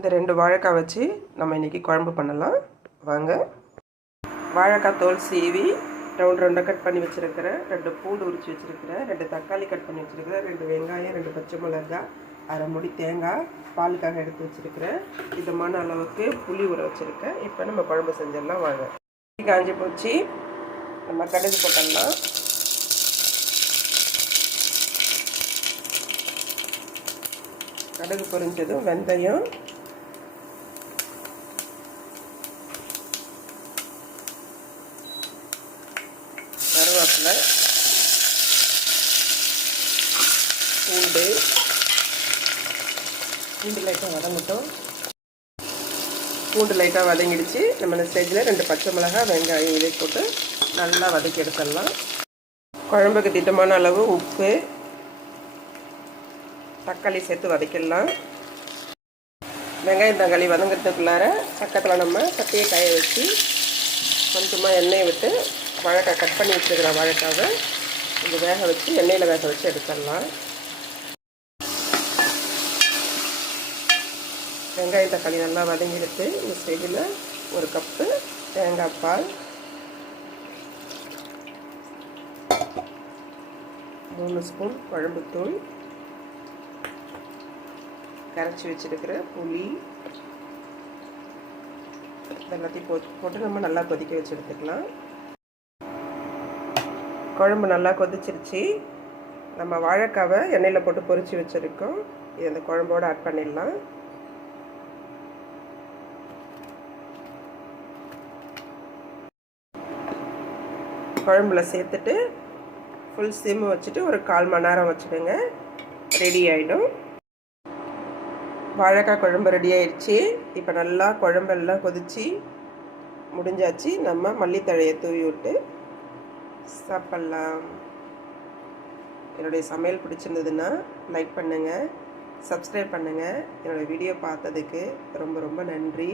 இந்த 2 வாழைக்காய் வச்சு நம்ம இன்றைக்கி குழம்பு பண்ணலாம் வாங்க. வாழைக்காய் தோல் சீவி ரவுண்ட் ரவுண்டாக கட் பண்ணி வச்சுருக்கிறேன். 2 பூண்டு உரித்து வச்சுருக்கிறேன். 2 தக்காளி கட் பண்ணி வச்சுருக்கிறேன். 2 வெங்காயம், 2 பச்சை மிளகாய், அரை முடி தேங்காய் பாலுக்காக எடுத்து வச்சுருக்கிறேன். இதமான அளவுக்கு புளி ஊற வச்சுருக்கேன். இப்போ நம்ம குழம்பு செஞ்சிடலாம் வாங்க. காஞ்சி போச்சு, நம்ம கடுகு போட்டுடலாம். கடுகு பொரிஞ்சதும் வெந்தயம், கருவேப்பிலை, பூண்டு லைட்டாக வதங்கட்டும். பூண்டு லைட்டாக வதங்கிடுச்சு. நம்ம இந்த ஸ்டேஜில் 2 பச்சை மிளகாய், வெங்காயம் இதை போட்டு நல்லா வதக்கி எடுத்துடலாம். குழம்புக்கு திட்டமான அளவு உப்பு, தக்காளி சேர்த்து வதக்கிடலாம். வெங்காயம் தக்காளி வதங்கிறதுக்குள்ளார பக்கத்தில் நம்ம சட்டியை காய வச்சு கொஞ்சமாக எண்ணெயை விட்டு வாழைக்காய் கட் பண்ணி வச்சுருக்கிற வாழைக்காவை கொஞ்சம் வேக வச்சு எண்ணெயில் வேக வச்சு எடுத்துடலாம். வெங்காயம் தக்காளி நல்லா வதங்கிடுச்சு. இந்த ஸ்டேஜில் 1 கப்பு தேங்காய் பால், 3 ஸ்பூன் குழம்புத்தூள், கரைச்சி வச்சுருக்கிற புளி எல்லாத்தையும் போட்டு நம்ம நல்லா கொதிக்க வச்சு எடுத்துக்கலாம். குழம்பு நல்லா கொதிச்சிருச்சு. நம்ம வாழைக்காவை எண்ணெயில் போட்டு பொரித்து வச்சுருக்கோம். இது அந்த குழம்போடு ஆட் பண்ணிடலாம். குழம்புல சேர்த்துட்டு ஃபுல் சிம் வச்சுட்டு ஒரு 1/4 மணி நேரம் வச்சுடுங்க. ரெடி ஆகிடும். வாழைக்காய் குழம்பு ரெடி ஆயிடுச்சு. இப்போ நல்லா குழம்பெல்லாம் கொதிச்சு முடிஞ்சாச்சு. நம்ம மல்லித்தழையை தூவி விட்டு சாப்பிட்லாம். என்னுடைய சமையல் பிடிச்சிருந்ததுன்னா லைக் பண்ணுங்கள், சப்ஸ்கிரைப் பண்ணுங்கள். என்னோடய வீடியோ பார்த்ததுக்கு ரொம்ப ரொம்ப நன்றி.